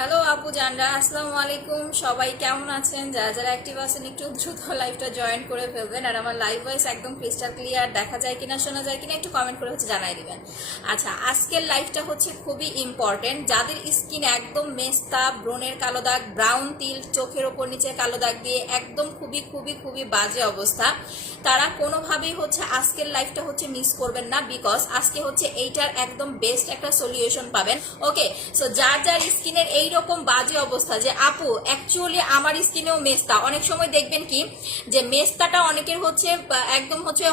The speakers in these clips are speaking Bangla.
হ্যালো আপু জানরা, আসসালামু আলাইকুম। সবাই কেমন আছেন? যারা যারা অ্যাক্টিভ আছেন, একটু দ্রুত লাইভটা জয়েন করে ফেলবেন। আর আমার লাইভ ভয়েস একদম ক্রিস্টাল ক্লিয়ার দেখা যায় কিনা, শোনা যায় কিনা, একটু কমেন্ট করে হচ্ছে জানাই দিবেন। আচ্ছা আজকের লাইভটা হচ্ছে খুবই ইম্পর্টেন্ট যাদের স্কিন একদম মেস্তা, ব্রণের কালো দাগ ব্রাউন তিল, চোখের ওপর নিচে কালো দাগ দিয়ে একদম খুবই খুবই খুবই বাজে অবস্থা। তারা কোনোভাবেই হচ্ছে আজকের লাইফটা হচ্ছে মিস করবেন না বিকজ আজকে হচ্ছে এইটার একদম বেস্ট একটা সলিউশন পাবেন। ওকে সো যার যার স্কিনের এইরকম বাজে অবস্থা যে, আপু অ্যাকচুয়ালি আমার স্কিনেও মেস্তা। অনেক সময় দেখবেন কি যে, মেস্তাটা অনেকের হচ্ছে একদম হচ্ছে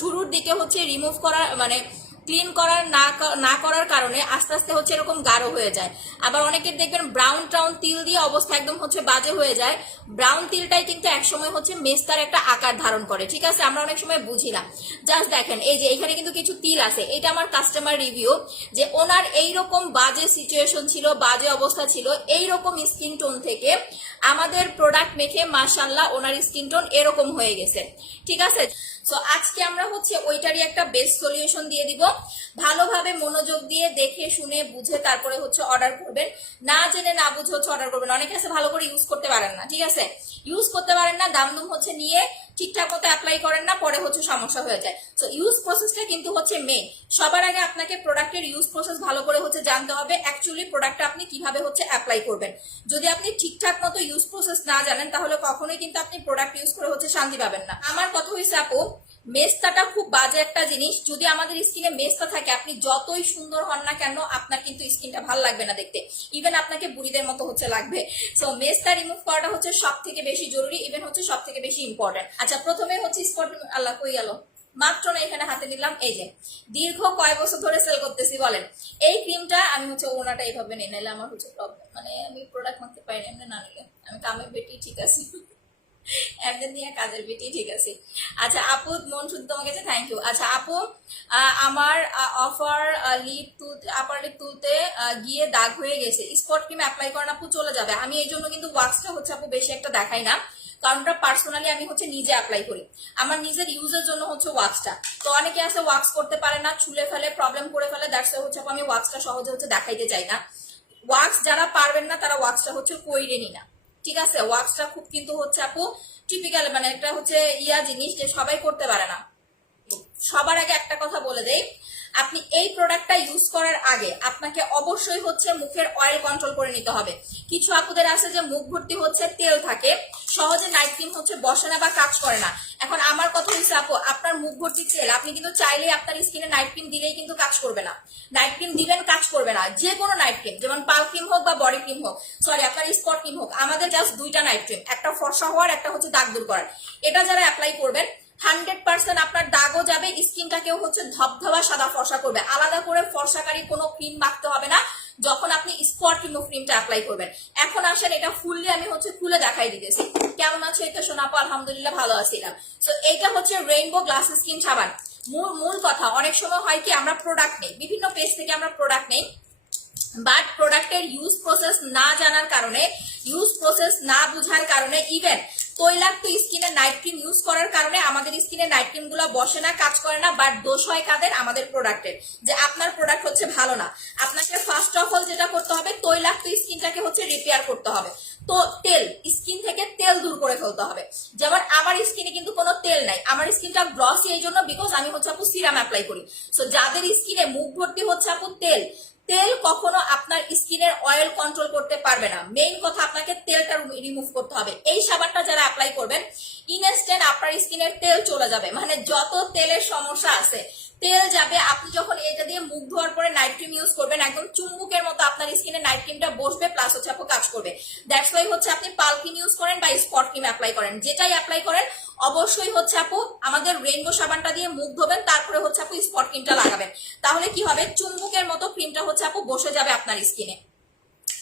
শুরুর দিকে হচ্ছে রিমুভ করা মানে ক্লিন করার না করার কারণে আস্তে আস্তে হচ্ছে এরকম গাঢ় হয়ে যায়। আবার অনেকের দেখবেন ব্রাউন ট্রাউন তিল দিয়ে অবস্থা একদম হচ্ছে বাজে হয়ে যায়। ব্রাউন তিলটাই কিন্তু একসময় হচ্ছে মেস্তার একটা আকার ধারণ করে, ঠিক আছে? আমরা অনেক সময় বুঝি না জাস্ট দেখেন, এই যে এখানে কিন্তু কিছু তিল আছে। এটা আমার কাস্টমার রিভিউ যে ওনার এইরকম বাজে সিচুয়েশন ছিল, বাজে অবস্থা ছিল, এইরকম স্কিন টোন থেকে আমাদের প্রোডাক্ট মেখে মাসাল্লাহ ওনার স্কিন টোন এরকম হয়ে গেছে, ঠিক আছে? সো আজকে আমরা হচ্ছে ওইটারই একটা বেস্ট সলিউশন দিয়ে দিব। ভালোভাবে মনোযোগ দিয়ে দেখে, শুনে, বুঝে তারপরে হচ্ছে অর্ডার করবেন। না জেনে না বুঝে হচ্ছে অর্ডার করবেন। অনেকে আছে ভালো করে ইউজ করতে পারেন না, ঠিক আছে? ইউজ করতে পারেন না, দাম দুম হচ্ছে নিয়ে ঠিকঠাক মতো অ্যাপ্লাই করেন না, পরে হচ্ছে সমস্যা হয়ে যায়। তো ইউজ প্রসেসটা কিন্তু হচ্ছে মেন সবার আগে আপনাকে প্রোডাক্টের ইউজ প্রসেস ভালো করে হচ্ছে জানতে হবে অ্যাকচুয়ালি প্রোডাক্টটা আপনি কীভাবে হচ্ছে অ্যাপ্লাই করবেন। যদি আপনি ঠিকঠাক মতো ইউজ প্রসেস না জানেন, তাহলে কখনোই কিন্তু আপনি প্রোডাক্ট ইউজ করে হচ্ছে শান্তি পাবেন না। আমার কথা হয়েছে আপু মেস্তাটা খুব বাজে একটা জিনিস। যদি আমাদের স্কিনে মেস্তা থাকে, আপনি যতই সুন্দর হন না কেন, আপনার কিন্তু স্কিনটা ভালো লাগবে না দেখতে। ইভেন আপনাকে বুড়িদের মতো হচ্ছে লাগবে। সো মেস্তা রিমুভ করাটা হচ্ছে সব থেকে বেশি জরুরি ইভেন হচ্ছে সব থেকে বেশি ইম্পর্টেন্ট আচ্ছা প্রথমে হচ্ছে স্পট আল্লাহ, কই গেল? মাত্র না, এখানে হাতে নিলাম। এই যে, দীর্ঘ কয় বছর ধরে সেল করতেছি, বলেন। এই ক্রিমটা আমি হচ্ছে ওনাটা এইভাবে নিয়ে নিলে আমার হচ্ছে প্রবলেম মানে আমি প্রোডাক্ট মাখতে পারি না না নিলে। আমি কামের বেটি, ঠিক আছে। একদিন নিয়ে কাজের বেটি, ঠিক আছে। আচ্ছা আপু, মন শুদ্ধ তোমার কাছে থ্যাংক ইউ আচ্ছা আপু আমার অফার লিপ তুলতে আপার লিপ তুলতে গিয়ে দাগ হয়ে গেছে। স্পট ক্রিম অ্যাপ্লাই করেন আপু, চলে যাবে। আমি এই জন্য কিন্তু ওয়াক্সটা হচ্ছে, আপু, বেশি একটা দেখাই না। কারণ ওটা পার্সোনালি আমি হচ্ছে নিজে অ্যাপ্লাই করি। আমার নিজের ইউজের জন্য হচ্ছে ওয়াক্সটা তো অনেকে আছে ওয়াক্স করতে পারে না, ছুলে ফেলে প্রবলেম করে ফেলে দ্যাটস হচ্ছে, আপু, আমি ওয়াক্সটা সহজে হচ্ছে দেখাইতে চাই না। ওয়াক্স যারা পারবেন না, তারা ওয়াক্সটা হচ্ছে কইরেনি না ঠিক আছে ওয়াক্সটা খুব কিন্তু হচ্ছে আপু টিপিক্যাল মানে একটা হচ্ছে ইয়া জিনিস যে সবাই করতে পারে না। সবার আগে একটা কথা বলে দেই, আপনি এই প্রোডাক্টটা ইউজ করার আগে আপনাকে অবশ্যই হচ্ছে মুখের অয়েল কন্ট্রোল করে নিতে হবে। কিছু আপুদের আছে যে মুখ ভর্তি হচ্ছে তেল থাকে সহজে নাইট ক্রিম হচ্ছে বসে না বা কাজ করে না। এখন আমার কথা হচ্ছে আপু, আপনার মুখ ভর্তি তেল, আপনি কিন্তু চাইলেই আপনার স্কিনে নাইট ক্রিম দিলেই কিন্তু কাজ করবে না। নাইট ক্রিম দিবেন, কাজ করবে না। যে কোনো নাইট ক্রিম যেমন পাল ক্রিম হোক বা বডি ক্রিম হোক সরি আপনার স্পট ক্রিম হোক, আমাদের জাস্ট দুইটা নাইট ক্রিম একটা ফর্সা হওয়ার, একটা হচ্ছে দাগ দূর করার। এটা যারা অ্যাপ্লাই করবেন হান্ড্রেড পার্সেন্ট আপনার দাগও যাবে স্কিনটাকেও হচ্ছে ধবধবা সাদা ফর্সা করবে। আলাদা করে ফর্সাকারী কোনো ক্রিম মাখতে হবে না। যখন আপনি স্পট কিমো ক্রিমটা অ্যাপ্লাই করবেন। এখন আসেন, এটা ফুললি আমি হচ্ছে খুলে দেখাই দিতেছি। কেমন আছে? এটা শোনাপো আলহামদুলিল্লাহ ভালো আছিলাম তো এইটা হচ্ছে রেইনবো গ্লাস স্কিন সাবান। মূল মূল কথা, অনেক সময় হয় কি, আমরা প্রোডাক্ট নেই। বিভিন্ন পেজ থেকে আমরা প্রোডাক্ট নেই। বাট প্রোডাক্টের ইউজ প্রসেস না জানার কারণে ইউজ প্রসেস না বুঝার কারণে ইভেন তৈলাক্ত স্কিনে নাইট ক্রিম ইউজ করার কারণে আমাদের স্কিনে নাইট ক্রিমগুলো বসে না, কাজ করে না বাট দোষ হয় কাদের? আমাদের প্রোডাক্টের যে আপনার প্রোডাক্ট হচ্ছে ভালো না। আপনাকে ফার্স্ট অফ অল যেটা করতে হবে, তৈলাক্ত স্কিনটাকে হচ্ছে রিপেয়ার করতে হবে। তো তেল, স্কিন থেকে তেল দূর করে ফেলতে হবে। যেমন আমার স্কিনে কিন্তু কোনো তেল নাই। আমার স্কিনটা গ্লসি এই জন্য বিকজ আমি হচ্ছে আপু সিরাম অ্যাপ্লাই করি। সো যাদের স্কিনে মুখ ভর্তি হচ্ছে আপু তেল তেল কখনো আপনার স্কিনের অয়েল কন্ট্রোল করতে পারবে না। মেইন কথা আপনাকে তেলটা রিমুভ করতে হবে। এই সাবানটা যারা অ্যাপ্লাই করবেন, ইনস্ট্যান্ট আপনার স্কিনের তেল চলে যাবে। মানে যত তেলের সমস্যা আছে, তেল যাবে, আপনি যখন এটা দিয়ে মুখ ধোয়ার পরে নাইট ক্রিম ইউজ করবেন, একদম চুম্বুকের মতো আপনার স্কিনে নাইট ক্রিমটা বসবে প্লাস হচ্ছে কাজ করবে। দ্যাটস ওয়াই হচ্ছে আপনি পাল ক্রিম ইউজ করেন বা স্পট ক্রিম অ্যাপ্লাই করেন। যেটাই অ্যাপ্লাই করেন অবশ্যই হচ্ছে আপু, আমাদের রেইনবো সাবানটা দিয়ে মুখ ধোবেন, তারপরে হচ্ছে আপু স্পট ক্রিমটা লাগাবেন। তাহলে কি হবে? চুম্বুকের মতো ক্রিমটা হচ্ছে আপু বসে যাবে আপনার স্কিনে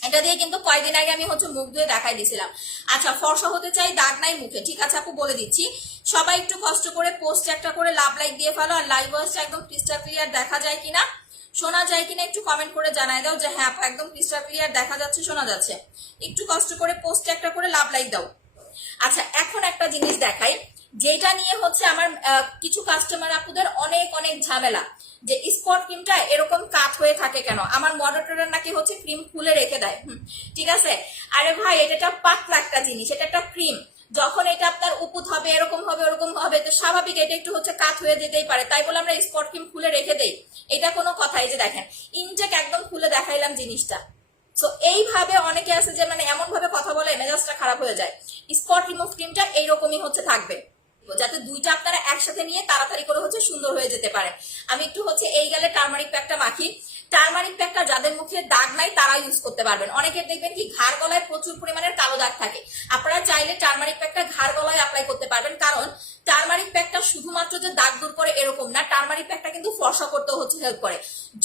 এটা দিয়ে কিন্তু কয়েকদিন আগে আমি হচ্ছে মুখ ধুয়ে দেখাই দিছিলাম আচ্ছা ফর্সা হতে চাই দাগ নাই মুখে, ঠিক আছে আপু? বলে দিচ্ছি। সবাই একটু কষ্ট করে পোস্ট একটা করে লাভ লাইক দিয়ে ফেলো, আর লাইভ ভয়েসটা একদম ক্রিস্টাল ক্লিয়ার দেখা যায় কিনা, শোনা যায় কিনা একটু কমেন্ট করে জানাই দাও, যে হ্যাঁ একদম ক্রিস্টাল ক্লিয়ার দেখা যাচ্ছে, শোনা যাচ্ছে। একটু কষ্ট করে পোস্ট একটা করে লাভ লাইক দাও। আচ্ছা এখন একটা জিনিস দেখাই, যেটা নিয়ে হচ্ছে আমার কিছু কাস্টমার আপুদের অনেক অনেক ঝামেলা, যে স্পট ক্রিমটা এরকম কাট হয়ে থাকে কেন? আমার মডারেটর নাকি হচ্ছে ক্রিম খুলে রেখে দেয় ঠিক আছে? আরে ভাই, এটা একটা পাতলা একটা জিনিস, এটা একটা ক্রিম যখন এটা আপনার উপুত হবে, এরকম হবে, ওরকম হবে, তো স্বাভাবিক এটা একটু হচ্ছে কাত হয়ে যেতেই পারে, তাই বলে আমরা স্পট ক্রিম খুলে রেখে দেই। এটা কোনো কথা এই যে দেখেন ইনটেক একদম খুলে দেখাইলাম জিনিসটা। তো এইভাবে অনেকে আছে যে মানে এমনভাবে কথা বলে, মেজাজটা খারাপ হয়ে যায়। স্পট রিমুভ ক্রিমটা এইরকমই হচ্ছে থাকবে। যাতে দুইটা আপনারা একসাথে নিয়ে তাড়াতাড়ি করে হচ্ছে সুন্দর হয়ে যেতে পারে। আমি একটু হচ্ছে এই গেলে টার্মারিক প্যাকটা মাখি। টার্মারিক প্যাকটা যাদের মুখে দাগ নাই তারা ইউজ করতে পারবেন। অনেকের দেখবেন কি, ঘাড় গলায় প্রচুর পরিমাণের কালো দাগ থাকে। আপনারা চাইলে টার্মারিক প্যাকটা ঘাড় গলায় অ্যাপ্লাই করতে পারবেন, কারণ টার্মারিক প্যাকটা শুধুমাত্র যে দাগ দূর করে এরকম না টার্মারিক প্যাকটা কিন্তু ফর্সা করতে হচ্ছে হেল্প করে।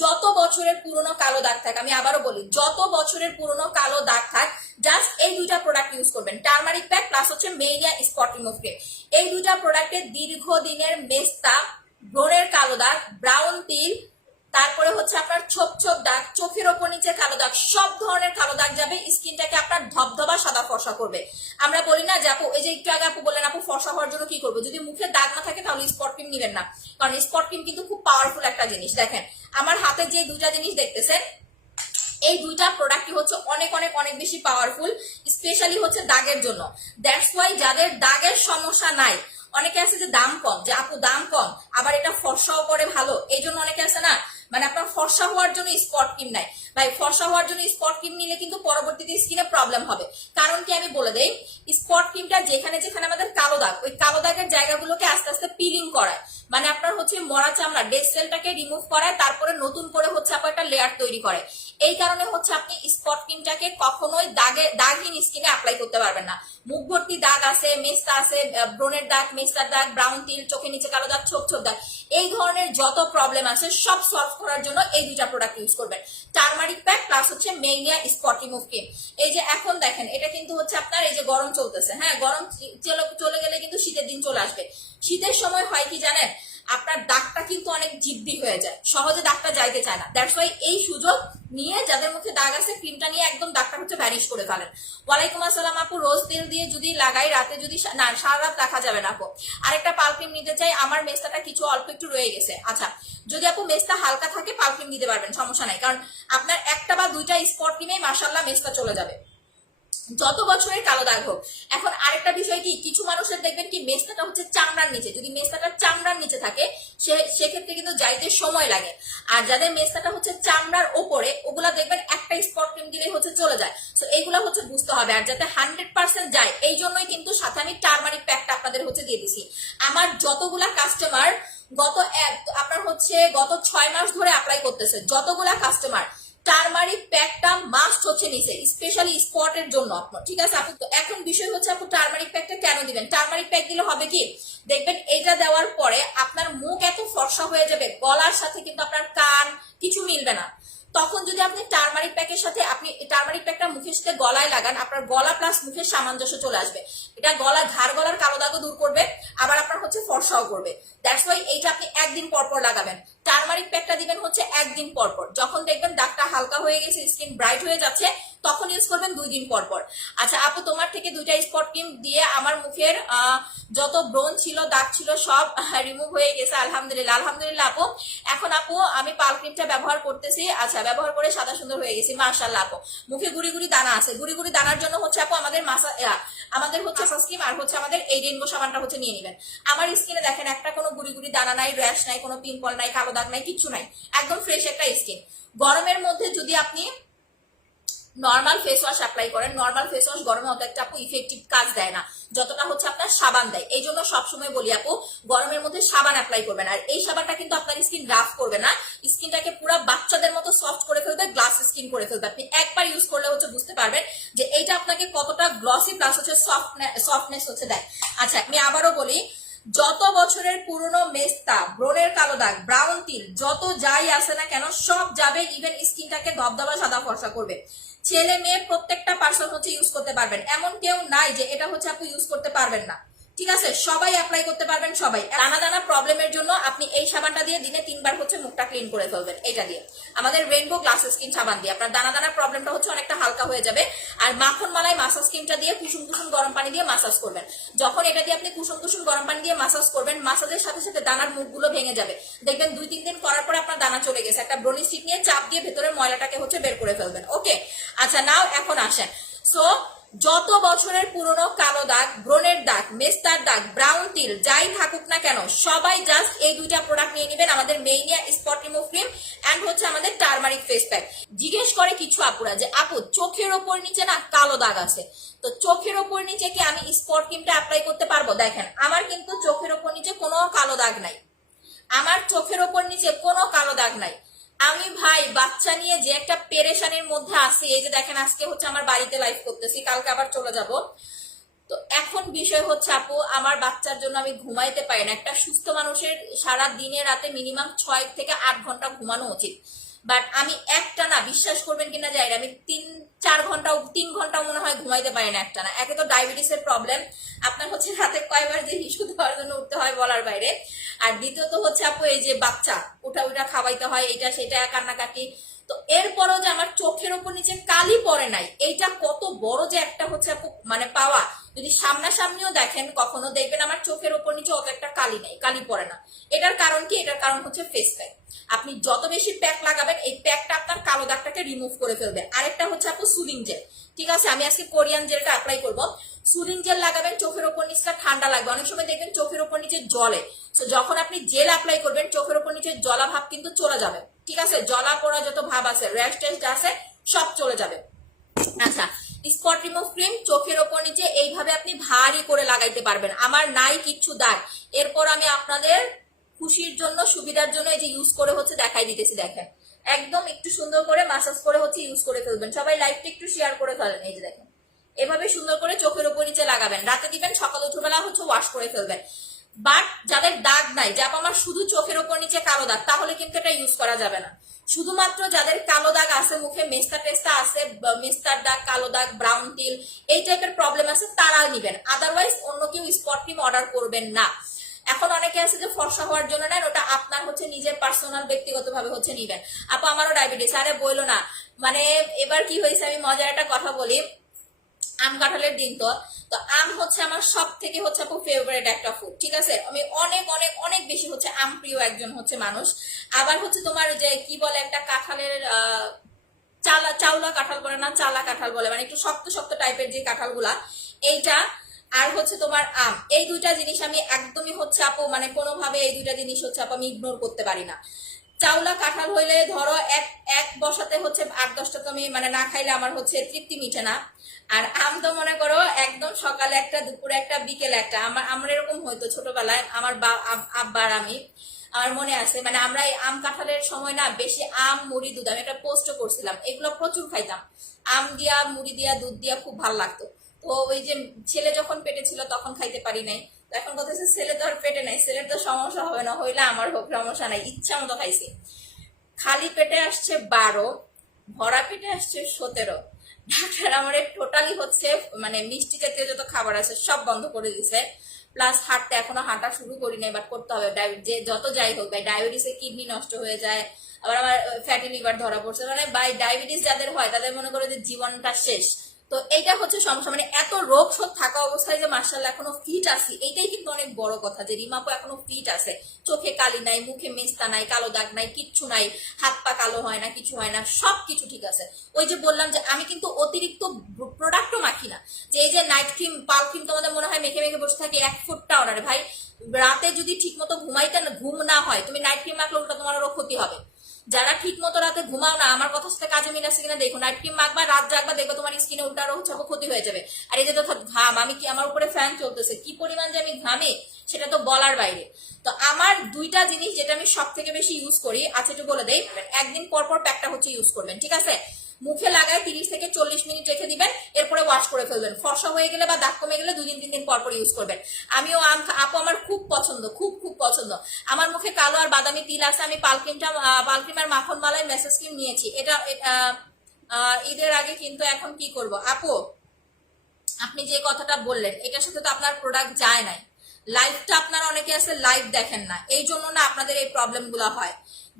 যত বছরের পুরনো কালো দাগ থাকে, আমি আবারও বলি, যত বছরের পুরনো কালো দাগ থাক জাস্ট এই দুইটা প্রোডাক্ট ইউজ করবেন। টার্মারিক প্যাক প্লাস হচ্ছে মেরিয়া স্পট রিমুভ ক্রিম এই দুইটা প্রোডাক্টের দীর্ঘদিনের মেস্তা, ব্রণের কালো দাগ ব্রাউন তিল তারপরে হচ্ছে আপনার ছোপ ছোপ দাগ, চোখের ওপর নিচে কালো দাগ, সব ধরনের কালো দাগ যাবে, স্কিনটাকে আপনার ধবধবা সাদা ফর্সা করবে। আমরা বলি না যে আপু, এই যে একটু আগে আপু বললেন আপু, ফর্সা হওয়ার জন্য কি করব? যদি মুখে দাগ না থাকে তাহলে স্পট ক্রিম নিবেন না। কারণ স্পট ক্রিম কিন্তু খুব পাওয়ারফুল একটা জিনিস, দেখেন। আমার হাতে যে দুইটা জিনিস দেখতেছেন, এই দুইটা প্রোডাক্টই হচ্ছে অনেক অনেক অনেক বেশি পাওয়ারফুল স্পেশালি হচ্ছে দাগের জন্য। দ্যাটস ওয়াই যাদের দাগের সমস্যা নাই, অনেকে আছে যে দাম কম, যে আপু দাম কম, আবার এটা ফর্সাও করে ভালো, এই জন্য অনেকে আছে না মানে আপনার ফর্সা হওয়ার জন্য স্পট ক্রিম নাই। ভাই ফর্সা হওয়ার জন্য স্পট ক্রিম নিলে কিন্তু পরবর্তীতে স্কিনে প্রবলেম হবে। কারণ কি আমি বলে দেই স্পট ক্রিমটা যেখানে যেখানে আমাদের কালো দাগ ওই কালো দাগের জায়গাগুলোকে আস্তে আস্তে পিলিং করায়। মানে আপনার হচ্ছে মরা চামড়া ডেড সেলটাকে রিমুভ করায় তারপরে নতুন করে হচ্ছে আপনার একটা লেয়ার তৈরি করে এই কারণে হচ্ছে আপনি স্পট ক্রিমটাকে কখনোই দাগে দাগহীন স্কিনে অ্যাপ্লাই করতে পারবেন না। মুখ ভর্তি দাগ আছে মেস্তা আছে আহ, ব্রণের দাগ মেস্তার দাগ ব্রাউন তিল চোখের নিচে কালো দাগ ছোপ ছোপ দাগ। এই ধরনের যত প্রবলেম আছে সব সলভ করার জন্য এই দুইটা প্রোডাক্ট ইউজ করবেন। টার্মারিক প্যাক প্লাস হচ্ছে মেইনিয়া স্পট রিমুভ ক্রিম এই যে এখন দেখেন, এটা কিন্তু হচ্ছে আপনার এই যে গরম চলতেছে হ্যাঁ গরম চলে গেলে কিন্তু শীতের দিন চলে আসবে। শীতের সময় হয় কি জানেন? আপনার দাগটা কিন্তু অনেক জিদ্দি হয়ে যায়। সহজে দাগটা যাইতে চায় না। দ্যাটস ওয়াই এই সুযোগ নিয়ে যাদের মুখে দাগ আছে ক্রিমটা নিয়ে একদম দাগটা হচ্ছে ভ্যানিশ করে ফেলেন। ওয়ালাইকুম আসসালাম আপু, রোজ তেল দিয়ে যদি লাগাই, রাতে যদি না, সারা রাত রাখা যাবে না আপু। আরেকটা পাল ক্রিম নিতে চাই, আমার মেস্তাটা কিছু অল্প একটু রয়ে গেছে। আচ্ছা যদি আপু মেস্তা হালকা থাকে পাল ক্রিম দিতে পারবেন, সমস্যা নাই। কারণ আপনার একটা বা দুইটা স্পট ক্রিমে মাসাল্লাহ মেস্তা চলে যাবে। যত বছরের কালো দাগ হোক। এখন আরেকটা বিষয় কি, কিছু মানুষের দেখবেন কি মেস্তাটা হচ্ছে চামড়ার নিচে। যদি মেস্তাটা চামড়ার নিচে থাকে, সে, সেক্ষেত্রে কিন্তু যাইতে সময় লাগে। আর যাদের মেস্তাটা হচ্ছে চামড়ার ওপরে, ওগুলা দেখবেন একটা স্পট ক্রিম দিলেই হচ্ছে চলে যায়। তো এইগুলা হচ্ছে বুঝতে হবে। আর যাতে হান্ড্রেড পার্সেন্ট যায়, এই জন্যই কিন্তু সাথে আমি টার্মারিক প্যাকটা আপনাদের হচ্ছে দিয়ে দিছি। আমার যতগুলা কাস্টমার গত এক- আপনার হচ্ছে গত ছয় মাস ধরে অ্যাপ্লাই করতেছে, যতগুলা কাস্টমার টার্মারিক প্যাকটা মাস্ট হচ্ছে নিচে স্পেশালি স্পটের জন্য আপনার, ঠিক আছে? আপু তো এখন বিষয় হচ্ছে আপু টার্মারিক প্যাকটা কেন দিবেন? টার্মারিক প্যাক দিলে হবে কি? দেখবেন এটা দেওয়ার পরে আপনার মুখ এত ফর্সা হয়ে যাবে, গলার সাথে কিন্তু আপনার কান কিছু মিলবে না। তখন যদি আপনি টার্মারিক প্যাকের সাথে আপনি টার্মারিক প্যাকটা মুখের সাথে গলায় লাগান, আপনার গলা প্লাস মুখের সামঞ্জস্য চলে আসবে। এটা গলা, ঘাড় গলার কালো দাগও দূর করবে, আবার আপনার হচ্ছে ফর্সাও করবে। দ্যাটস ওয়াই এইটা আপনি একদিন পর পর লাগাবেন। টার্মারিক প্যাকটা দিবেন হচ্ছে একদিন পর পর। যখন দেখবেন দাগটা হালকা হয়ে গেছে স্কিন ব্রাইট হয়ে যাচ্ছে তখন ইউজ করবেন দুই দিন পর পর। আচ্ছা আপু তোমার থেকে দুইটা স্পট ক্রিম দিয়ে আমার মুখের যত ব্রোন ছিল দাগ ছিল সব রিমুভ হয়ে গেছে আলহামদুলিল্লাহ। আলহামদুলিল্লাহ আপু। এখন আপু আমি পাল ক্রিমটা ব্যবহার করতেছি। আচ্ছা ব্যবহার করে সাদা সুন্দর হয়ে গেছি মাশাল্লাহ আপু। মুখে গুড়ি গুড়ি দানা আছে। গুড়ি গুড়ি দানার জন্য হচ্ছে আপু আমাদের মাসা আমাদের হচ্ছে স্কিম আর হচ্ছে আমাদের এই রেনবো সাবানটা হচ্ছে নিয়ে নেবেন। আমার স্কিনে দেখেন একটা কোনো গুড়ি গুড়ি দানা নাই র্যাশ নাই কোনো পিম্পল নাই কালো দাগ নাই, কিচ্ছু নাই। একদম ফ্রেশ একটা স্কিন গরমের মধ্যে যদি আপনি নর্মাল ফেস ওয়াশ অ্যাপ্লাই করেন নর্মাল ফেস ওয়াশ গরমে অত একটা আপু ইফেক্টিভ কাজ দেয় না। যতটা হচ্ছে আপনার সাবান দেয়। এই জন্য সবসময় বলি আপু, গরমের মধ্যে সাবান অ্যাপ্লাই করবেন। আর এই সাবানটা কিন্তু আপনার স্কিন রাফ করবে না। স্কিনটাকে পুরো বাচ্চাদের মতো সফট করে ফেলবে গ্লাস স্কিন করে ফেলবে। আপনি একবার ইউজ করলে হচ্ছে বুঝতে পারবেন যে এইটা আপনাকে কতটা গ্লসি প্লাস হচ্ছে সফটনেস হচ্ছে দেয়। আচ্ছা আমি আবারও বলি যত বছরের পুরনো মেস্তা ব্রনের কালো দাগ ব্রাউন তিল, যত যাই আসে না কেন, সব যাবে ইভেন স্কিনটাকে ধবধবা, সাদা ফর্সা করবে। ছেলে মেয়ে প্রত্যেকটা পার্সন হচ্ছে ইউজ করতে পারবেন। এমন কেউ নাই যে এটা হচ্ছে আপনি ইউজ করতে পারবেন না। ঠিক আছে? সবাই অ্যাপ্লাই করতে পারবেন, সবাই। দানা দানা প্রবলেমের জন্য আপনি এই সাবানটা দিয়ে দিনে তিনবার হচ্ছে মুখটা ক্লিন করে ফেলবেন এটা দিয়ে। আমাদের রেইনবো গ্লাস স্কিন সাবান দিয়ে। আপনার দানা দানার প্রবলেমটা হচ্ছে অনেকটা হালকা হয়ে যাবে। আর মাখন মালাই মাসাজ ক্রিমটা দিয়ে কুসুম কুসুম গরম পানি দিয়ে মাসাজ করবেন। যখন এটা দিয়ে আপনি কুসুম কুসুম গরম পানি দিয়ে মাসাজ করবেন মাসাজের সাথে সাথে দানার মুখগুলো ভেঙে যাবে। দেখবেন দুই তিন দিন করার পরে আপনার দানা চলে গেছে। একটা ব্রনি স্টিক নিয়ে চাপ দিয়ে ভেতরের ময়লাটাকে হচ্ছে বের করে ফেলবেন। ওকে আচ্ছা নাও এখন আসেন। সো যত বছরের পুরনো কালো দাগ মেস্তার দাগ ব্রাউন তিল যাই থাকুক না কেন, সবাই জাস্ট এই দুইটা প্রোডাক্ট নিয়ে নেবেন, আমাদের মেইনিয়া স্পট রিমুভ ক্রিম অ্যান্ড হচ্ছে আমাদের টার্মারিক ফেস প্যাক জিজ্ঞেস করে কিছু আপুরা যে, আপু, চোখের ওপর নিচে না কালো দাগ আছে? তো চোখের ওপর নিচে কি আমি স্পট ক্রিমটা অ্যাপ্লাই করতে পারব? দেখেন, আমার কিন্তু চোখের ওপর নিচে কোনো কালো দাগ নাই। আমার চোখের ওপর নিচে কোনো কালো দাগ নাই। আমি ভাই, বাচ্চা নিয়ে যে একটা পেরেশানির মধ্যে আছি, এই যে দেখেন আজকে হচ্ছে আমার বাড়িতে লাইভ করতেছি, কালকে আবার চলে যাব। তো এখন বিষয় হচ্ছে আপু আমার বাচ্চার জন্য আমি ঘুমাইতে পারি না। একটা সুস্থ মানুষের সারা দিনে রাতে মিনিমাম ছয় থেকে আট ঘণ্টা ঘুমানো উচিত। বাট আমি একটা না বিশ্বাস করবেন কিনা যাই না, আমি তিন চার ঘণ্টা তিন ঘণ্টা মনে হয় ঘুমাইতে পারি না একটা না। একে তো ডায়াবেটিসের প্রবলেম আপনার হচ্ছে রাতে কয়বার যে ইস্যু দেওয়ার জন্য উঠতে হয় বলার বাইরে। আর দ্বিতীয়ত হচ্ছে আপু এই যে বাচ্চা উঠা উঠা খাওয়াইতে হয় এটা সেটা কান্নাকাটি। তো এরপরও যে আমার চোখের উপর নিচে কালি পড়ে নাই এইটা কত বড় যে একটা হচ্ছে আপু মানে পাওয়া। যদি সামনাসামনিও দেখেন, কখনো দেখবেন আমার চোখের উপর নিচে অত একটা কালি নাই, কালি পড়ে না। এটার কারণ কি? এটার কারণ হচ্ছে ফেস প্যাক আপনি যত বেশি প্যাক লাগাবেন, এই প্যাকটা আপনার কালো দাগটাকে রিমুভ করে ফেলবে। আরেকটা হচ্ছে আপু সুলিং জেল ঠিক আছে? আমি আজকে কোরিয়ান জেলটা অ্যাপ্লাই করব। সুলিং জেল লাগাবেন, চোখের ওপর নিচটা ঠান্ডা লাগবে। অনেক সময় দেখবেন চোখের ওপর নিচে জলে তো যখন আপনি জেল অ্যাপ্লাই করবেন, চোখের ওপর নিচে জলা ভাব কিন্তু চলে যাবে। ঠিক আছে? জলা পড়া যত ভাব আছে র্যাশ টেস্ট আছে, সব চলে যাবে। আচ্ছা স্পট রিমুভ ক্রিম চোখের ওপর নিচে এইভাবে আপনি ভারী করে লাগাইতে পারবেন। আমার নাই কিচ্ছু দাগ। এরপর আমি আপনাদের খুশির জন্য, সুবিধার জন্য এই যে ইউজ করে হচ্ছে দেখাই দিতেছি, দেখেন। একদম একটু সুন্দর করে মাসাজ করে হচ্ছে ইউজ করে ফেলবেন। সবাই লাইভটা একটু শেয়ার করে ফেলেন, এই যে দেখেন। এভাবে সুন্দর করে চোখের ওপর নিচে লাগাবেন। রাতে দিবেন, সকাল উঠোবেলা হচ্ছে ওয়াশ করে ফেলবেন। বাট যাদের দাগ নাই, যা আমার শুধু চোখের ওপর নিচে কালো দাগ, তাহলে কিন্তু এটা ইউজ করা যাবে না। শুধুমাত্র যাদের কালো দাগ আছে, মুখে মেস্তা টেস্তা আছে মেস্তার দাগ, কালো দাগ ব্রাউন টিল এই টাইপের প্রবলেম আছে তারা নিবেন। আদারওয়াইজ অন্য কেউ স্পট ক্রিম অর্ডার করবেন না। এখন অনেকে আছে যে ফর্সা হওয়ার জন্য নেন, ওটা আপনার হচ্ছে নিজের পার্সোনাল ব্যক্তিগতভাবে হচ্ছে নিবেন। আপু, আমারও ডায়াবেটিস আরে বলল না। মানে এবার কি হয়েছে, আমি মজার একটা কথা বলি। আম কাঁঠালের দিন তো। তো আম হচ্ছে আমার সব থেকে হচ্ছে আপু ফেভারিট একটা ফুড ঠিক আছে? আমি অনেক অনেক অনেক বেশি হচ্ছে আম প্রিয় একজন হচ্ছে মানুষ। আবার হচ্ছে তোমার যে কি বলে একটা কাঁঠালের চালা চাউলা কাঁঠাল বলে না? চালা কাঁঠাল বলে মানে একটু শক্ত শক্ত টাইপের যে কাঁঠালগুলা, এইটা আর হচ্ছে তোমার আম। এই দুইটা জিনিস আমি একদমই হচ্ছে আপু মানে কোনোভাবে এই দুইটা জিনিস হচ্ছে আপু আমি ইগনোর করতে পারি না। চাউলা কাঁঠাল হইলে ধরো এক এক বসাতে হচ্ছে আট, দশটা তো আমি মানে না খাইলে আমার হচ্ছে তৃপ্তি মিটে না। আর আম তো মনে করো একদম সকালে একটা, দুপুরে একটা, বিকেলে একটা। আমার আমার এরকম হয়তো ছোটবেলায়। আমার আব্বার আমি। আমার মনে আছে মানে আমরা এই আম কাঁঠালের সময় না বেশি আম, মুড়ি, দুধ, আমি একটা পোস্টও করছিলাম। এগুলো প্রচুর খাইতাম। আম দিয়া, মুড়ি দিয়া, দুধ দিয়া খুব ভালো লাগতো। তো ওই যে ছেলে যখন পেটে ছিল তখন খাইতে পারি নাই। এখন কথা হচ্ছে ছেলে তো আর পেটে নাই। ছেলের তো সমস্যা হবে না, হইলে আমার হোক, সমস্যা নাই। ইচ্ছা মতো খাইছি। খালি পেটে আসছে বারো, ভরা পেটে আসছে সতেরো। ডাক্তার আমার টোটালি হচ্ছে মানে মিষ্টি জাতীয় যত খাবার আছে সব বন্ধ করে দিছে। প্লাস হাঁটতে এখনও হাঁটা শুরু করি নাই বাট করতে হবে। যে যত যাই হোক ভাই ডায়াবেটিসে কিডনি নষ্ট হয়ে যায়, আবার আমার ফ্যাটি লিভার ধরা পড়ছে। মানে বাই ডায়াবেটিস যাদের হয়, তাদের মনে করে যে জীবনটা শেষ। তো এইটা হচ্ছে সমস্যা। মানে এত রোগ শোক থাকা অবস্থায় যে মার্শাল্লাহ এখনও ফিট আছি, এইটাই কিন্তু অনেক বড় কথা যে রিমাপো এখনও ফিট আছে। চোখে কালি নাই, মুখে মেস্তা নাই, কালো দাগ নাই, কিচ্ছু নাই, হাত পা কালো হয় না, কিছু হয় না সব কিছু ঠিক আছে। ওই যে বললাম যে আমি কিন্তু অতিরিক্ত প্রোডাক্টও মাখি না। যে এই যে নাইট ক্রিম পাল ক্রিম তোমাদের মনে হয় মেখে মেখে বসে থাকে, এক ফুটটা অনারে ভাই, রাতে যদি ঠিক মতো ঘুমাইতে না- ঘুম না হয়, তুমি নাইট ক্রিম মাখলে ওটা তোমার আরও ক্ষতি হবে। যারা ঠিক মতো রাতে ঘুমাও না, আমার কথার সাথে কাজে মিল আছে কিনা দেখো নাইট ক্রিম মাখবা, রাত জাগবা, দেখবে তোমার স্কিনে উল্টা রোগ হচ্ছে ক্ষতি হয়ে যাবে। আর এই যে দেখো ঘাম, আমি কি আমার উপরে ফ্যান চলতেছে? কি পরিমাণ যে আমি ঘামে, সেটা তো বলার বাইরে। তো আমার দুইটা জিনিস যেটা আমি সব থেকে বেশি ইউজ করি আছে একটু বলে দেই, একদিন পর পর প্যাকটা হচ্ছে ইউজ করবেন, ঠিক আছে? মুখে লাগায় তিরিশ থেকে চল্লিশ মিনিট রেখে দিবেন, এরপরে ওয়াশ করে ফেলবেন। ফর্সা হয়ে গেলে বা দাগ কমে গেলে দুই দিন তিন দিন পর পর ইউজ করবেন। আমিও আম আপু আমার খুব পছন্দ, খুব খুব পছন্দ। আমার মুখে কালো আর বাদামি তিল আছে, আমি পালক্রিমটা পালক্রিম আর মাখন মালাই মেসেজ ক্রিম নিয়েছি। এটা ঈদের আগে কিন্তু এখন কি করব? আপু, আপনি যে কথাটা বললেন, এটার সাথে তো আপনার প্রোডাক্ট যায় নাই। লাইভটা আপনারা অনেকে আছে লাইভ দেখেন না। এই জন্য না আপনাদের এই প্রবলেমগুলো হয়।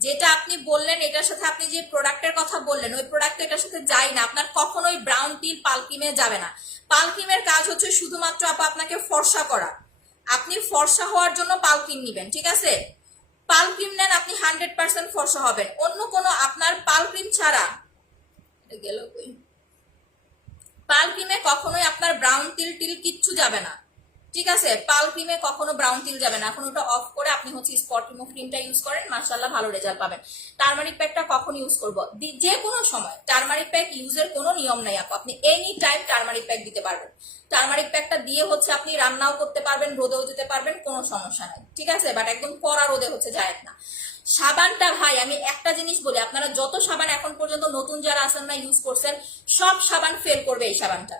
যেটা আপনি বললেন, এটার সাথে আপনি যে প্রোডাক্টের কথা বললেন, ওই প্রোডাক্ট এটার সাথে যায় না। আপনার কখনোই ব্রাউন টিল পালকিমে যাবে না। পালকিমের কাজ হচ্ছে শুধুমাত্র আপা আপনাকে ফর্সা করা। আপনি ফর্সা হওয়ার জন্য পালকিম নেবেন, ঠিক আছে? পাল ক্রিম নেন, আপনি হান্ড্রেড পার্সেন্ট ফর্সা হবেন। অন্য কোনো আপনার পাল ক্রিম ছাড়া গেল কই? কখনোই আপনার ব্রাউন তিল টিল কিচ্ছু যাবে না। ঠিক আছে, পাল ক্রিমে কখনো ব্রাউন তিল যাবে না। এখন ওটা অফ করে আপনি হচ্ছে স্পট রিমুভ ক্রিমটা ইউজ করেন মার্শাল্লাহ ভালো রেজাল্ট পাবেন। টার্মারিক প্যাকটা কখন ইউজ করব? যে কোনো সময়। টার্মারিক প্যাক ইউজের কোনো নিয়ম নাই আপু। আপনি এনি টাইম টার্মারিক প্যাক দিতে পারবেন। টার্মারিক প্যাকটা দিয়ে হচ্ছে আপনি রান্নাও করতে পারবেন, রোদেও দিতে পারবেন, কোনো সমস্যা নাই। ঠিক আছে? বাট একদম কড়া রোদে হচ্ছে যায় না। সাবানটা ভাই, আমি একটা জিনিস বলি, আপনারা যত সাবান এখন পর্যন্ত নতুন যারা আছেন না ইউজ করছেন, সব সাবান ফেল করবে এই সাবানটা।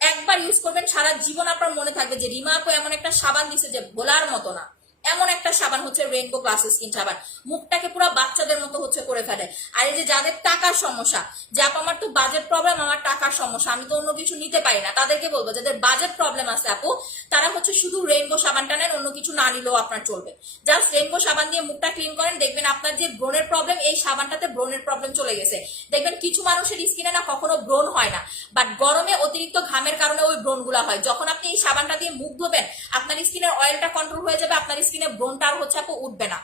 একবার ইউজ করবেন, সারা জীবন আপনার মনে থাকবে যে রিমা আপু এমন একটা সাবান দিছে যে বলার মতো না। এমন একটা সাবান হচ্ছে রেইনবো গ্লাস স্কিন সাবান। মুখটাকে পুরো বাচ্চাদের মতো হচ্ছে করে ফেলে। আর এই যে যাদের টাকার সমস্যা, যে আপু আমার তো বাজেট প্রবলেম আমার টাকার সমস্যা, আমি তো অন্য কিছু নিতে পারি না, তাদেরকে বলব, যাদের বাজেট প্রবলেম আছে আপু, তারা হচ্ছে শুধু রেইনবো সাবানটা নেন, অন্য কিছু না নিলেও আপনার চলবে। জাস্ট রেইনবো সাবান দিয়ে মুখটা ক্লিন করেন, দেখবেন আপনার যে ব্রণের প্রবলেম এই সাবানটাতে ব্রণের প্রবলেম চলে গেছে। দেখবেন কিছু মানুষের স্কিনে না কখনো ব্রণ হয় না বাট গরমে অতিরিক্ত ঘামের কারণে ওই ব্রণগুলো হয়। যখন আপনি এই সাবানটা দিয়ে মুখ ধোবেন, আপনার স্কিনের অয়েলটা কন্ট্রোল হয়ে যাবে, আপনার স্কিনে ব্রণটা আর হচ্ছে আপু উঠবে না।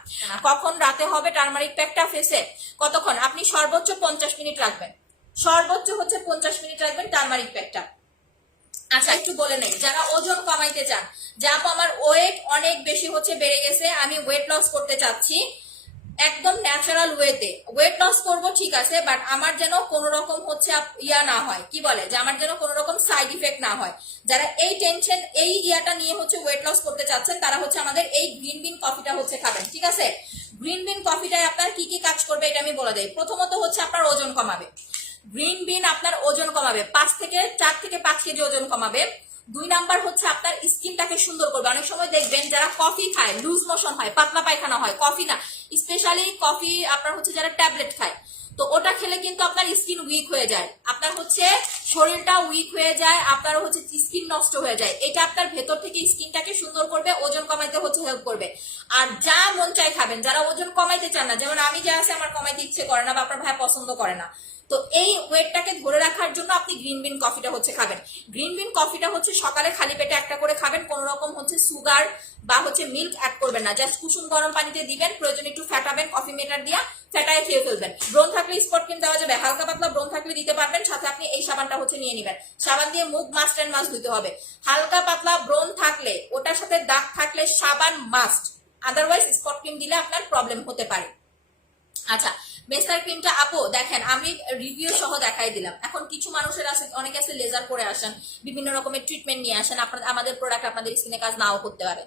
কখন রাতে হবে টার্মারিক প্যাকটা ফেসে কতক্ষণ? আপনি সর্বোচ্চ পঞ্চাশ মিনিট রাখবেন। সর্বোচ্চ হচ্ছে পঞ্চাশ মিনিট রাখবেন টার্মারিক প্যাকটা আচ্ছা একটু বলে নেই। যারা ওজন কমাইতে চান, যা আমার ওয়েট অনেক বেশি হচ্ছে, বেড়ে গেছে, আমি ওয়েট লস করতে চাচ্ছি। একদম ন্যাচারাল ওয়েতে ওয়েট লস করব, ঠিক আছে বাট আমার যেন কোনো রকম হচ্ছে ইয়া না হয়। কি বলে? যে আমার যেন কোনো রকম সাইড ইফেক্ট না হয়। যারা এই টেনশন এই ইয়াটা নিয়ে হচ্ছে ওয়েট লস করতে চাচ্ছেন, তারা হচ্ছে আমাদের এই গ্রিন বিন কফিটা হচ্ছে খাবেন, ঠিক আছে? গ্রিন বিন কফিটায় আপনার কি কি কাজ করবে এটা আমি বলে দেই। প্রথমত হচ্ছে আপনার ওজন কমাবে। গ্রিন বিন আপনার ওজন কমাবে। পাঁচ থেকে, চার থেকে পাঁচ কেজি ওজন কমাবে। দুই নাম্বার হচ্ছে আপনার স্কিনটাকে সুন্দর করবে। অনেক সময় দেখবেন যারা কফি খায়, লুজ মোশন হয়, পাতলা পায়খানা হয়, কফি না স্পেশালি কফি আপনার হচ্ছে যারা ট্যাবলেট খায়। তো ওটা খেলে কিন্তু আপনার স্কিন উইক হয়ে যায়। আপনার হচ্ছে শরীরটা উইক হয়ে যায় আপনার হচ্ছে স্কিন নষ্ট হয়ে যায়। এটা আপনার ভেতর থেকে স্কিনটাকে সুন্দর করবে, ওজন কমাইতে হচ্ছে হেল্প করবে। আর যা মন চাই খাবেন, যারা ওজন কমাইতে চান না, যেমন আমি যা আছে আমার কমাইতে ইচ্ছে করে না বা আপনার ভাই পছন্দ করে না। তো এই ওয়েটটাকে ধরে রাখার জন্য আপনি গ্রিন বিন কফিটা হচ্ছে খাবেন। গ্রিন বিন কফিটা হচ্ছে সকালে খালি পেটে একটা করে খাবেন কোন রকম হচ্ছে সুগার বা হচ্ছে মিল্ক অ্যাড করবেন না। জাস্ট কুসুম গরম পানিতে দিবেন, প্রয়োজন একটু ফ্যাটাবেন কফি মেটার দিয়া ফ্যাটায় খেয়ে ফেলবেন। ব্রণ থাকলে স্পট ক্রিম দেওয়া যাবে, হালকা পাতলা ব্রণ থাকলে দিতে পারবেন, সাথে আপনি এই সাবানটা হচ্ছে নিয়ে নেবেন। সাবান দিয়ে মুখ মাস্ট অ্যান্ড মাস্ট ধুতে হবে। হালকা পাতলা ব্রণ থাকলে, ওটার সাথে দাগ থাকলে সাবান মাস্ট আদারওয়াইজ স্পট ক্রিম দিলে আপনার প্রবলেম হতে পারে। আচ্ছা মেস্টার ক্রিমটা আপু, দেখেন, আমি রিভিউ সহ দেখাই দিলাম। এখন কিছু মানুষের আছে, অনেকে আছে লেজার করে আসেন, বিভিন্ন রকমের ট্রিটমেন্ট নিয়ে আসেন, আপনার, আমাদের প্রোডাক্ট আপনাদের স্কিনে কাজ নাও করতে পারে।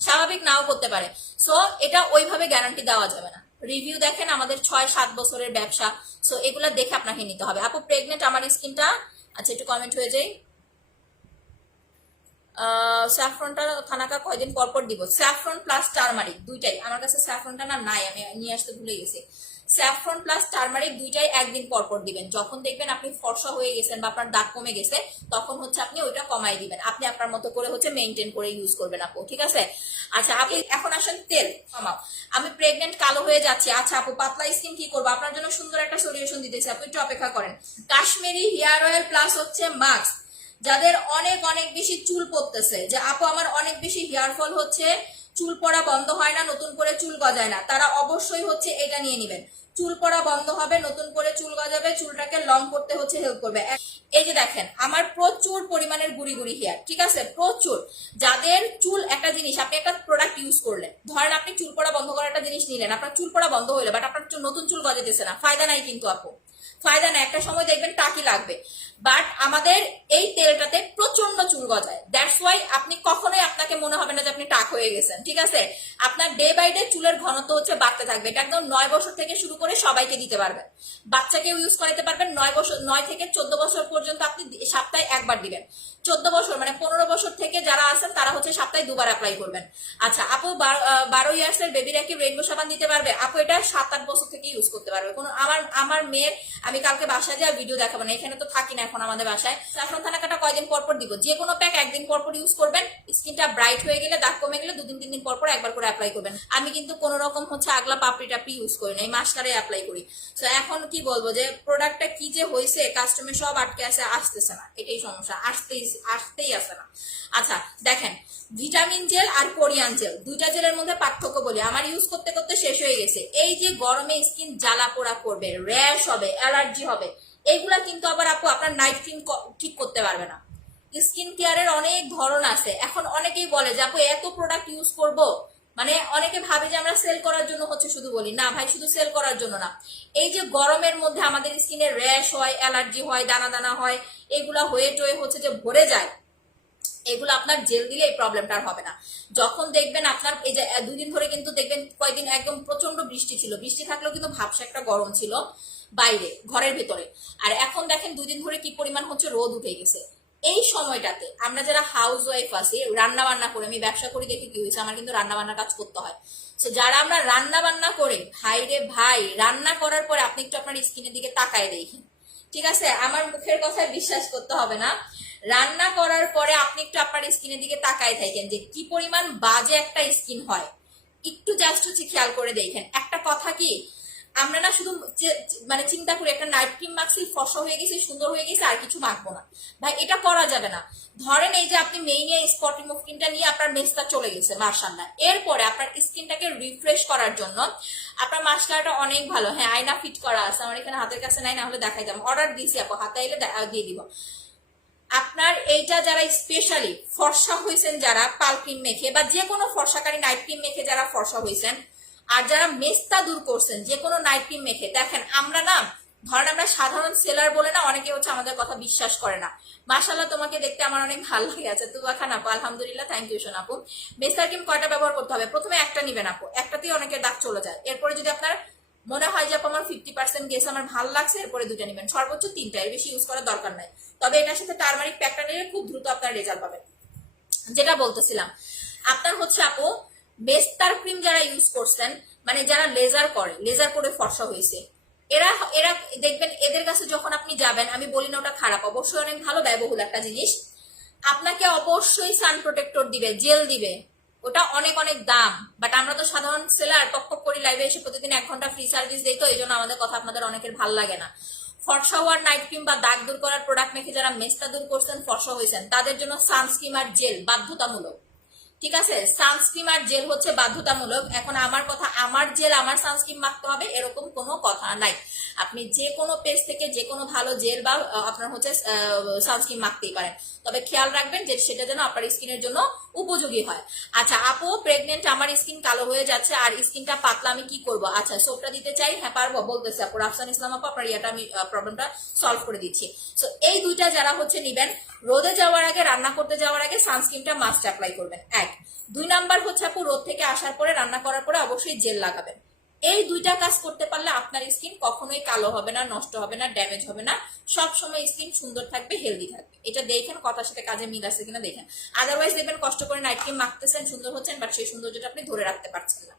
স্বাভাবিক নাও করতে পারে। সো এটা ওইভাবে গ্যারান্টি দেওয়া যাবে না। রিভিউ দেখেন, আমাদের ছয় সাত বছরের ব্যবসা সো এগুলো দেখে আপনাকে নিতে হবে। আপু প্রেগনেন্ট আমার স্কিনটা আচ্ছা একটু কমেন্ট হয়ে যাই। স্যাফরনটা থানাকা কয়দিন পর পর দিব? স্যাফরন প্লাস টারমারিক দুইটাই। আমার কাছে স্যাফরনটা না, নাই, আমি নিয়ে আসতে ভুলে গেছি। স্যাফরন প্লাস টার্মারিক দুইটাই একদিন পর পর দিবেন। যখন দেখবেন আপনি ফর্সা হয়ে গেছেন বা আপনার দাগ কমে গেছে, তখন হচ্ছে আপনি ওইটা কমাই দিবেন। আপনি আপনার মতো করে হচ্ছে মেনটেন করে ইউজ করবেন আপু, ঠিক আছে? আচ্ছা আপনি এখন আসেন তেল কমাও। আমি প্রেগনেন্ট কালো হয়ে যাচ্ছি। আচ্ছা আপু, পাতলা স্কিন কি করব? আপনার জন্য সুন্দর একটা সলিউশন দিতেছি আপনি একটু অপেক্ষা করেন। কাশ্মীরি হেয়ার অয়েল প্লাস হচ্ছে মাস্ক যাদের অনেক অনেক বেশি চুল পড়তেছে, যে আপু আমার অনেক বেশি হেয়ার ফল হচ্ছে, চুল পড়া বন্ধ হয় না, নতুন করে চুল গজায় না, তারা অবশ্যই হচ্ছে এটা নিয়ে নেবেন। চুল পড়া বন্ধ হবে, নতুন করে চুল গজাবে, চুলটাকে লং করতে হচ্ছে হেল্প করবে। এই যে দেখেন, আমার প্রচুর পরিমাণের গুড়ি গুড়ি হেয়ার ঠিক আছে? প্রচুর। যাদের চুল একটা জিনিস, আপনি একটা প্রোডাক্ট ইউজ করলেন, ধরেন আপনি চুল পড়া বন্ধ করার একটা জিনিস নিলেন, আপনার চুল পড়া বন্ধ হইল বাট আপনার নতুন চুল গজাতেছে না, ফায়দা নাই কিন্তু আপু। ফায়দা নাই, একটা সময় দেখবেন টাকি লাগবে। বাট আমাদের এই তেলটাতে প্রচণ্ড চুল গজায়। দ্যাটস ওয়াই আপনি কখনোই আপনাকে মনে হবে না যে আপনি টাক হয়ে গেছেন, ঠিক আছে? আপনার ডে বাই ডে চুলের ঘনত্ব হচ্ছে বাড়তে থাকবে। এটা একদম নয় বছর থেকে শুরু করে সবাইকে দিতে পারবেন। বাচ্চাকেও ইউজ করাতে পারবেন। নয় বছর, নয় থেকে চোদ্দ বছর পর্যন্ত আপনি সপ্তাহে একবার দিবেন। চোদ্দ বছর মানে পনেরো বছর থেকে যারা আছেন, তারা হচ্ছে সপ্তাহে দুবার অ্যাপ্লাই করবেন। আচ্ছা আপু, বারো- ইয়ার্স এর বেবিরা কি রেইনবো সাবান দিতে পারবে? আপু, এটা সাত আট বছর থেকে ইউজ করতে পারবে। কোনো আমার আমার মেয়ের আমি কালকে বাসায় যাওয়া ভিডিও দেখাবো না। এখানে তো থাকি না এখন আমাদের বাসায়। স্যাফরন থানা কাটা কয়দিন পর পর দিব? যে কোনো প্যাক একদিন পর পর ইউজ করবেন। স্কিনটা ব্রাইট হয়ে গেলে দাগ কমে গেলে দুদিন, তিন দিন পর পর একবার করে অ্যাপ্লাই করবেন। আমি কিন্তু কোনো রকম হচ্ছে আগলা পাপড়ি টাপড়ি ইউজ করি না, এই মাসকারে অ্যাপ্লাই করি। তো এখন কি বলব যে প্রোডাক্টটা কি যে হয়েছে কাস্টমার সব আটকে আছে, আসতেছে না। এটাই সমস্যা। আসতেই আসতেই আসে না। আচ্ছা দেখেন ভিটামিন জেল আর কোরিয়ান জেল দুইটা জেলের মধ্যে পার্থক্য বলি। আমার ইউজ করতে করতে শেষ হয়ে গেছে। এই যে গরমে স্কিন জ্বালা পোড়া করবে র্যাশ হবে অ্যালার্জি হবে এইগুলা কিন্তু আবার আপু আপনার নাইট ক্রিম ঠিক করতে পারবে না। স্কিন কেয়ারের অনেক ধরন আছে। এখন অনেকেই বলে যে, আপু, এত প্রোডাক্ট ইউজ করব? মানে অনেকে ভাবে যে, আমরা সেল করার জন্য হচ্ছে শুধু বলি। না ভাই, শুধু সেল করার জন্য না। এই যে গরমের মধ্যে আমাদের স্কিনে র্যাশ হয় অ্যালার্জি হয় দানা দানা হয়, এগুলা হয়ে টয়ে হচ্ছে যে ভরে যায়, এগুলো আপনার জেল দিলে এই প্রবলেমটা আর হবে না। যখন দেখবেন আপনার এই যে দুদিন ধরে কিন্তু দেখবেন কয়েকদিন একদম প্রচণ্ড বৃষ্টি ছিল। বৃষ্টি থাকলেও কিন্তু ভাবসা একটা গরম ছিল। বাইরে, ঘরের ভেতরে। আর এখন দেখেন দুই দিন ধরে কি পরিমাণ হচ্ছে রোদ উঠে গেছে। এই সময়টাতে আমরা যারা হাউস ওয়াইফ আছি রান্না বান্না করে, আমি ব্যবসা করি দেখে কি হয়েছে, আমার কিন্তু রান্না বান্নার কাজ করতে হয়। তো যারা আমরা রান্না বান্না করে, ভাই রে ভাই, রান্না করার পরে আপনি একটু আপনার স্কিনের দিকে তাকায় দেখেন ঠিক আছে? আমার মুখের কথায় বিশ্বাস করতে হবে না। রান্না করার পরে আপনি একটু আপনার স্কিনের দিকে তাকায় থাকেন যে কি পরিমাণ বাজে একটা স্কিন হয়। একটু জাস্ট হচ্ছে খেয়াল করে দেখেন। একটা কথা কি? আমরা না শুধু মানে চিন্তা করি, একটা নাইট ক্রিম মাখছি ফসা হয়ে গেছে, সুন্দর হয়ে গেছে, আর কিছু মাখবো না। ভাই, এটা করা যাবে না। ধরেন এই যে আপনি মেইনে স্পট রিমুভ ক্রিমটা নিয়ে আপনার মেসটা চলে গেছে মার্শাল্লাহ এরপরে আপনার স্কিনটাকে রিফ্রেশ করার জন্য আপনার মাস্কারাটা অনেক ভালো। হ্যাঁ আয়না ফিট করা আছে, আমার এখানে হাতের কাছে নাই, না হলে দেখাই যাব। অর্ডার দিয়েছি আপু, হাতে এলে দিয়ে দিব। আপনার এইটা যারা স্পেশালি ফর্সা হয়েছেন, যারা পাল ক্রিম মেখে বা যে কোনো ফর্সাকারী নাইট ক্রিম মেখে যারা ফর্সা হয়েছেন আর যারা মেস্তা দূর করছেন যে কোনো নাইট ক্রিম মেখে, দেখেন আমরা না, ধরেন আমরা সাধারণ সেলার বলে না অনেকে হচ্ছে আমাদের কথা বিশ্বাস করে না। মাশাল্লাহ তোমাকে দেখতে আমার অনেক ভালো লাগে আছে তুবা খান আপু, আলহামদুলিল্লাহ থ্যাংক ইউ সোন আপু। মেস্তার ক্রিম কয়টা ব্যবহার করতে হবে? প্রথমে একটা নিবেন আপু, একটাতেই অনেকের দাগ চলে যায়। এরপরে যদি আপনার মনে হয় যে আমার ফিফটি পার্সেন্ট গেছে আমার ভালো লাগছে, এরপরে দুটো নেবেন। সর্বোচ্চ তিনটা, এর বেশি ইউজ করার দরকার নাই। তবে এটার সাথে টার্মারিক প্যাকটা নিলে খুব দ্রুত আপনার রেজাল্ট পাবেন। যেটা বলতেছিলাম, আপনার হচ্ছে আপু বেস্তার ক্রিম যারা ইউজ করছেন মানে যারা লেজার করে লেজার করে ফর্সা হয়েছে, এরা এরা দেখবেন এদের কাছে যখন আপনি যাবেন, আমি বলি না ওটা খারাপ, অবশ্যই অনেক ভালো ব্যয়বহুল একটা জিনিস। আপনাকে অবশ্যই সান প্রোটেক্টর দিবে জেল দিবে। ওটা অনেক অনেক দাম বাট আমরা তো সাধারণ সেলার টক টক করি লাইভে এসে প্রতিদিন এক ঘণ্টা ফ্রি সার্ভিস দেই তো, এই জন্য আমাদের কথা আপনাদের অনেকের ভালো লাগে না। ফর্সা হওয়ার নাইট ক্রিম বা দাগ দূর করার প্রোডাক্ট মেখে যারা মেস্তা দূর করছেন, ফর্সা হয়েছেন, তাদের জন্য সানস্ক্রিম আর জেল বাধ্যতামূলক। ঠিক আছে? সানস্ক্রিম আর জেল হচ্ছে বাধ্যতামূলক। এখন আমার কথা, আমার জেল আমার সানস্ক্রিন মাখতে হবে, এরকম কোনো কথা নাই। আপনি যে কোনো পেজ থেকে যে কোনো ভালো জেল বা আপনার হচ্ছে সানস্ক্রিন মাখতেই পারেন। তবে খেয়াল রাখবেন যে সেটা যেন আপনার স্কিনের জন্য উপযোগী হয়। আচ্ছা আপু প্রেগনেন্ট আমার স্কিন কালো হয়ে যাচ্ছে, আর স্কিনটা পাতলা আমি কি করব? আচ্ছা সোপটা দিতে চাই? হ্যাঁ পারব, বলতেছে আপু, রাফসান ইসলাম আপু, আপনার ইয়াটা আমি প্রবলেমটা সলভ করে দিচ্ছি। সো এই দুইটা যারা হচ্ছে নিবেন, রোদে যাওয়ার আগে, রান্না করতে যাওয়ার আগে সানস্ক্রিনটা মাস্ট অ্যাপ্লাই করবেন। এক দুই নাম্বার হচ্ছে আপু, রোদ থেকে আসার পরে, রান্না করার পরে অবশ্যই জেল লাগাবেন। এই দুইটা কাজ করতে পারলে আপনার স্কিন কখনোই কালো হবে না, নষ্ট হবে না, ড্যামেজ হবে না। সব সময় স্কিন সুন্দর থাকবে, হেলদি থাকবে। এটা দেখেন, কথার সাথে কাজে মিল আছে কিনা দেখেন। আদারওয়াইজ দেখবেন কষ্ট করে নাইট ক্রিম মাখতেছেন, সুন্দর হচ্ছেন বাট সেই সৌন্দর্যটা আপনি ধরে রাখতে পারছেন না।